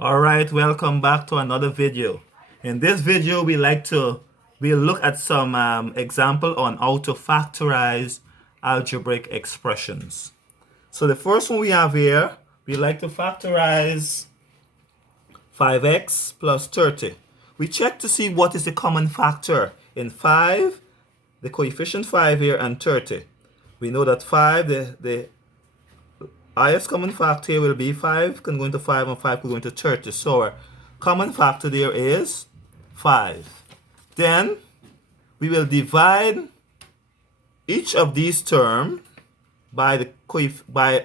Alright, welcome back to another video. In this video, we'll look at some example on how to factorize algebraic expressions. So the first one we have here, we like to factorize 5x plus 30. We check to see what is the common factor in 5, the coefficient 5 here, and 30. We know that 5, the highest common factor here will be 5 can go into 5 and 5 can go into 30. So our common factor there is 5. Then we will divide each of these terms by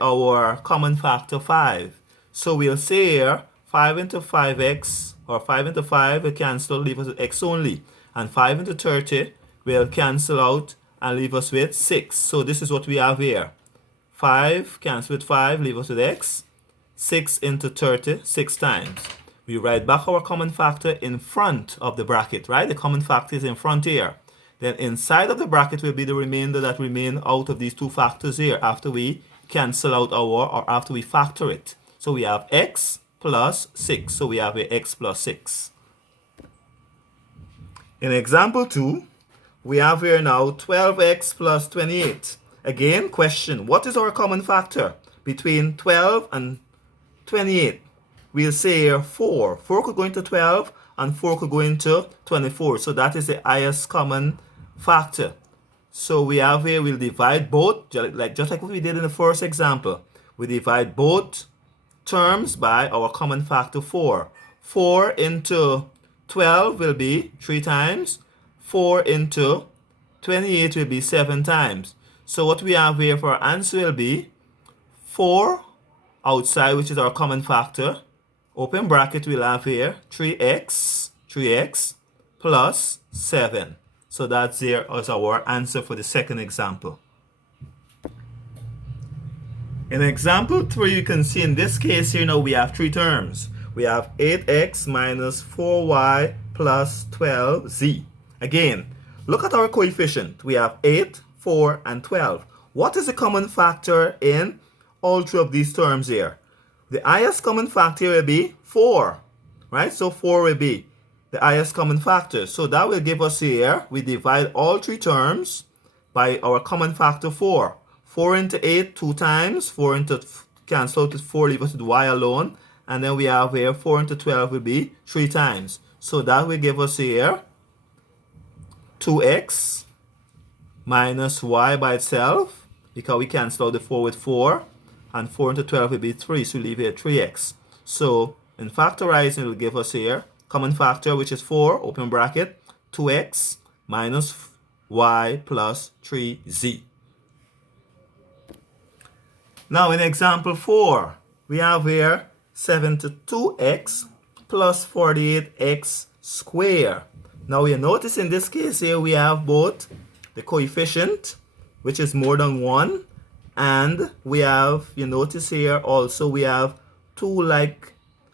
our common factor 5. So we'll say here 5 into 5x, or 5 into 5 will cancel, leave us with x only. And 5 into 30 will cancel out and leave us with 6. So this is what we have here. 5 cancel with 5, leave us with x. 6 into 30, 6 times. We write back our common factor in front of the bracket, right? The common factor is in front here. Then inside of the bracket will be the remainder that remain out of these two factors here after we cancel out or after we factor it. So we have x plus 6. So we have a x plus 6. In example 2, we have here now 12x plus 28. Again, question, what is our common factor between 12 and 28? We'll say here 4. 4 could go into 12 and 4 could go into 24. So that is the highest common factor. So we have here, we'll divide both, just like what we did in the first example. We divide both terms by our common factor 4. 4 into 12 will be 3 times. 4 into 28 will be 7 times. So what we have here for our answer will be 4 outside, which is our common factor. Open bracket, we'll have here 3x plus 7. So that's there as our answer for the second example. In example 3, you can see in this case here now we have 3 terms. We have 8x minus 4y plus 12z. Again, look at our coefficient. We have 8, 4, and 12. What is the common factor in all 3 of these terms here? The highest common factor will be 4, right? So 4 will be the highest common factor. So that will give us here, we divide all 3 terms by our common factor 4. 4 into 8, 2 times. 4 into cancel out with 4, leave us with y alone. And then we have here 4 into 12 will be 3 times. So that will give us here 2x minus y by itself, because we cancel out the 4 with 4, and 4 into 12 will be 3, so we leave here 3x. So in factorizing, it will give us here common factor, which is 4, open bracket, 2x minus y plus 3z. Now in example 4, we have here 72x plus 48x squared. Now you notice in this case here we have both the coefficient, which is more than 1, and we have, you notice here also we have 2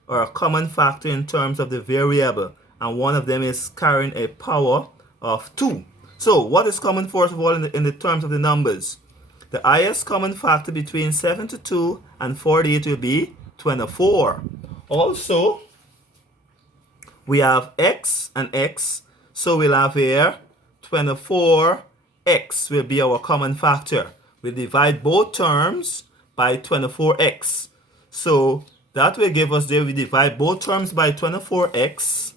or a common factor in terms of the variable, and one of them is carrying a power of 2. So what is common first of all in the terms of the numbers? The highest common factor between 72 and 48 will be 24. Also, we have x and x, so we'll have here 24x will be our common factor. We'll divide both terms by 24x. So that will give us there, we divide both terms by 24x.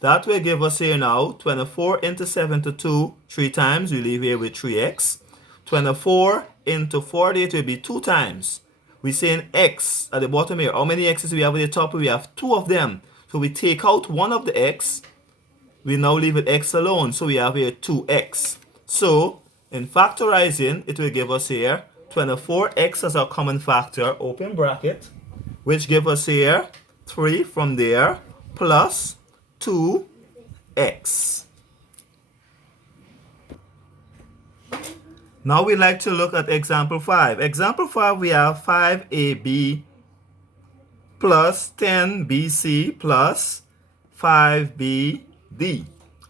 That will give us here now 24 into 72, 3 times. We leave here with 3x. 24 into 48 will be 2 times. We say in x at the bottom here. How many x's we have at the top? We have 2 of them. So we take out one of the x. We now leave it x alone. So we have here 2x. So in factorizing, it will give us here 24x as our common factor, open bracket, which give us here 3 from there plus 2x. Now we like to look at example 5. Example 5, we have 5ab plus 10bc plus 5bd.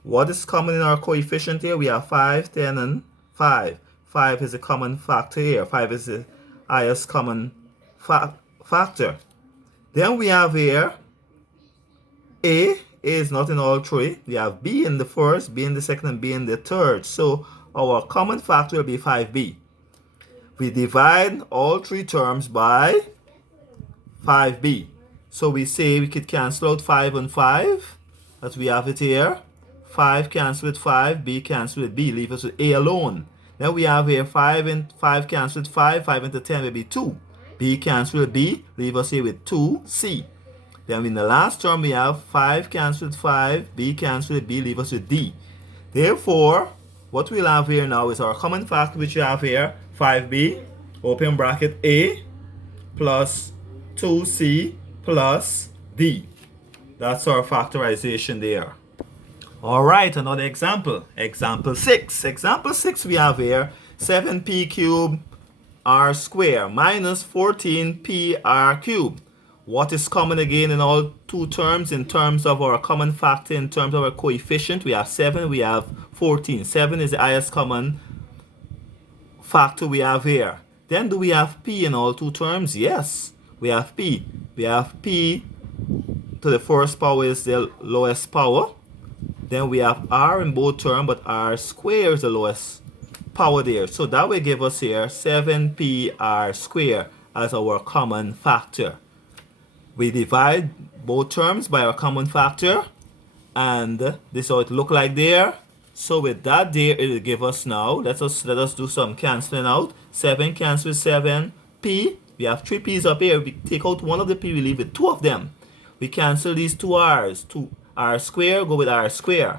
What is common in our coefficient here? We have 5, 10, and 5. 5 is a common factor here. 5 is the highest common factor. Then we have here A is not in all three. We have B in the first, B in the second, and B in the third. So our common factor will be 5B. We divide all three terms by 5B. So we say we could cancel out 5 and 5, as we have it here. 5 cancel with 5, B cancel with B, leave us with A alone. Then we have here 5 and 5 cancel with 5, 5 into 10 will be 2. B cancel with B, leave us here with 2C. Then in the last term we have 5 cancel with 5, B cancel with B, leave us with D. Therefore, what we'll have here now is our common factor, which you have here, 5B, open bracket A, plus 2C plus D. That's our factorization there. Alright, another example. Example 6. Example 6 we have here 7p cubed r squared minus 14p r cubed. What is common again in all two terms? In terms of our common factor, in terms of our coefficient, we have 7, we have 14. 7 is the highest common factor we have here. Then do we have p in all two terms? Yes, we have p. We have p to the first power is the lowest power. Then we have r in both terms, but r squared is the lowest power there. So that will give us here 7p r squared as our common factor. We divide both terms by our common factor, and this is how it look like there. So with that there, it will give us now, let us do some cancelling out. 7 cancel with 7, p, we have 3 p's up here. We take out one of the p, we leave with 2 of them. We cancel these 2 r's, 2 r squared, go with r squared.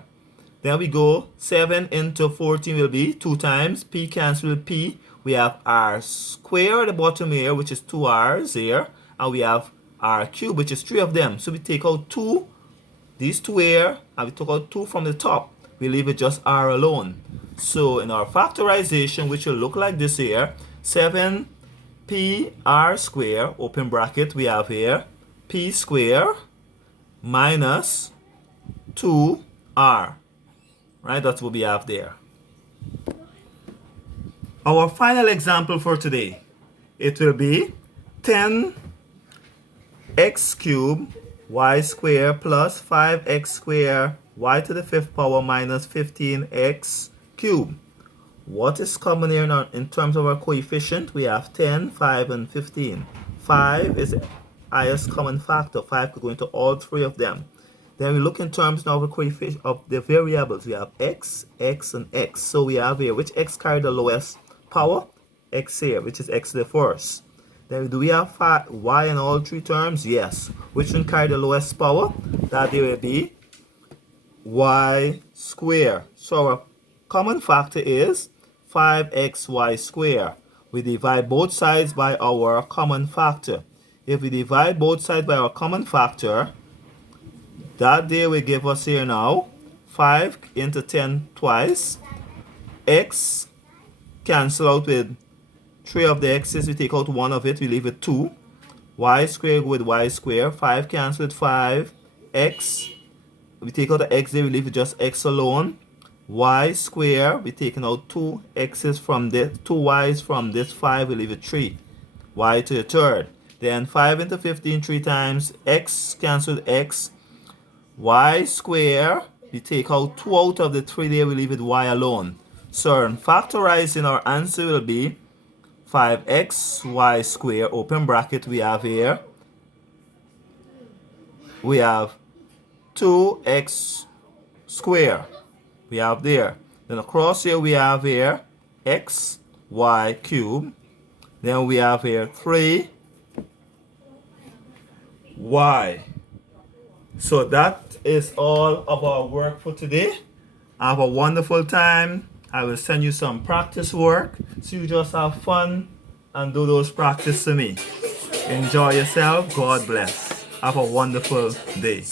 Then we go 7 into 14 will be 2 times, p cancel with p. We have r squared at the bottom here, which is 2 r's here, and we have r cubed, which is 3 of them. So we take out 2, these 2 here, and we took out 2 from the top. We leave it just r alone. So in our factorization, which will look like this here, 7p r squared, open bracket, we have here p squared minus 2r. Right, that's what we have there. Our final example for today, it will be 10x cubed y squared plus 5x squared y to the 5th power minus 15x cubed. What is common here in terms of our coefficient? We have 10, 5, and 15. 5 is the highest common factor. 5 could go into all 3 of them. Then we look in terms now of the coefficient of the variables. We have x, x, and x. So we have here, which x carry the lowest power? X here, which is x to the first. Then do we have y in all 3 terms? Yes. Which one carry the lowest power? That there will be y squared. So our common factor is 5xy squared. We divide both sides by our common factor. If we divide both sides by our common factor, that there will give us here now 5 into 10 twice. X cancel out with 3 of the x's. We take out 1 of it. We leave it 2. Y squared with y squared. 5 cancel with 5. X. We take out the x there. We leave it just x alone. Y squared. We taking out 2 x's from this. 2 y's from this 5. We leave it 3. Y to the third. Then 5 into 15 3 times. X cancel with x. Y squared, we take out 2 out of the 3 there, we leave it y alone. So in factorizing, our answer will be 5xy squared, open bracket, we have here. We have 2x squared. We have there. Then across here we have here x, y cubed. Then we have here 3y. So that is all of our work for today. Have a wonderful time. I will send you some practice work. So you just have fun and do those practice to me. Enjoy yourself. God bless. Have a wonderful day.